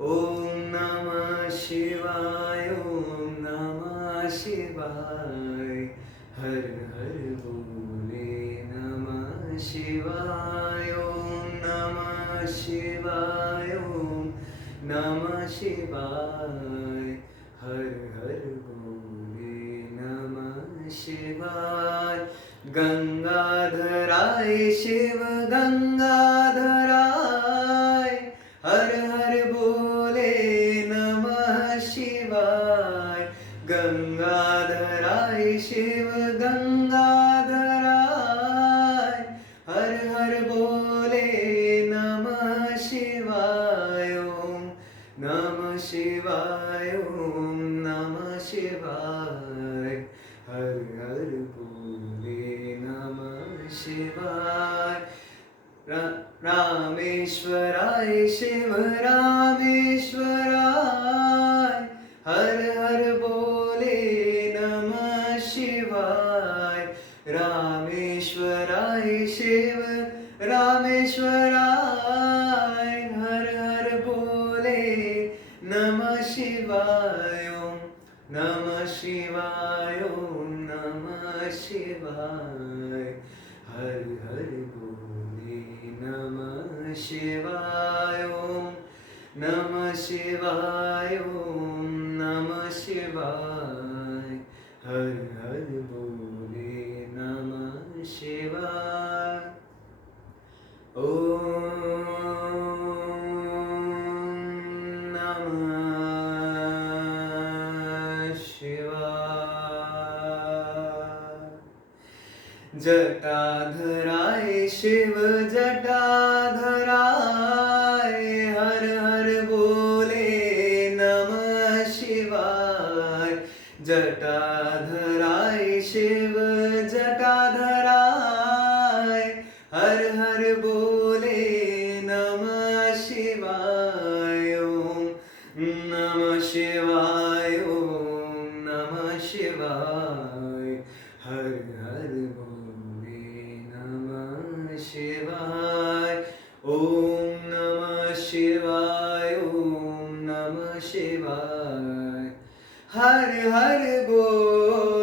ओम नमः शिवाय, ओम नमः शिवाय, हर हर बोले नमः शिवाय, ओम नमः शिवाय, ओम नमः शिवाय, हर हर बोले नमः शिवाय। गंगाधराय शिव गंगाधराय, हर हर बोले नमः शिवाय। गंगाधराय शिव गंगाधराय, हर हर बोले नमः शिवाय, ओम नमः शिवाय, ओम नमः शिवाय, हर हर बोले नमः शिवाय। रामेश्वराय शिव रामेश्वराय, हर हर बोले नमः शिवाय। रामेश्वराय शिव रामेश्वराय, हर हर बोले नमः शिवाय, ओम नमः शिवाय, ओम नमः शिवाय, हर हर बोले नमः शिवाय, ओम नमः शिवाय, ओम नमः शिवाय, हर हर बोले नमः शिवाय। ओम नमः शिवाय। जटाधराय शिव जटाधराय, हर हर बोले नमः शिवाय। जटाधराय शिव जटाधराय, हर हर बोले नमः शिवाय, ओम नमः शिवाय, ओम नमः शिवाय, हर हर बोले नमः शिवाय। ओम नमः शिवाय, ओम नमः शिवाय, हर हर बोले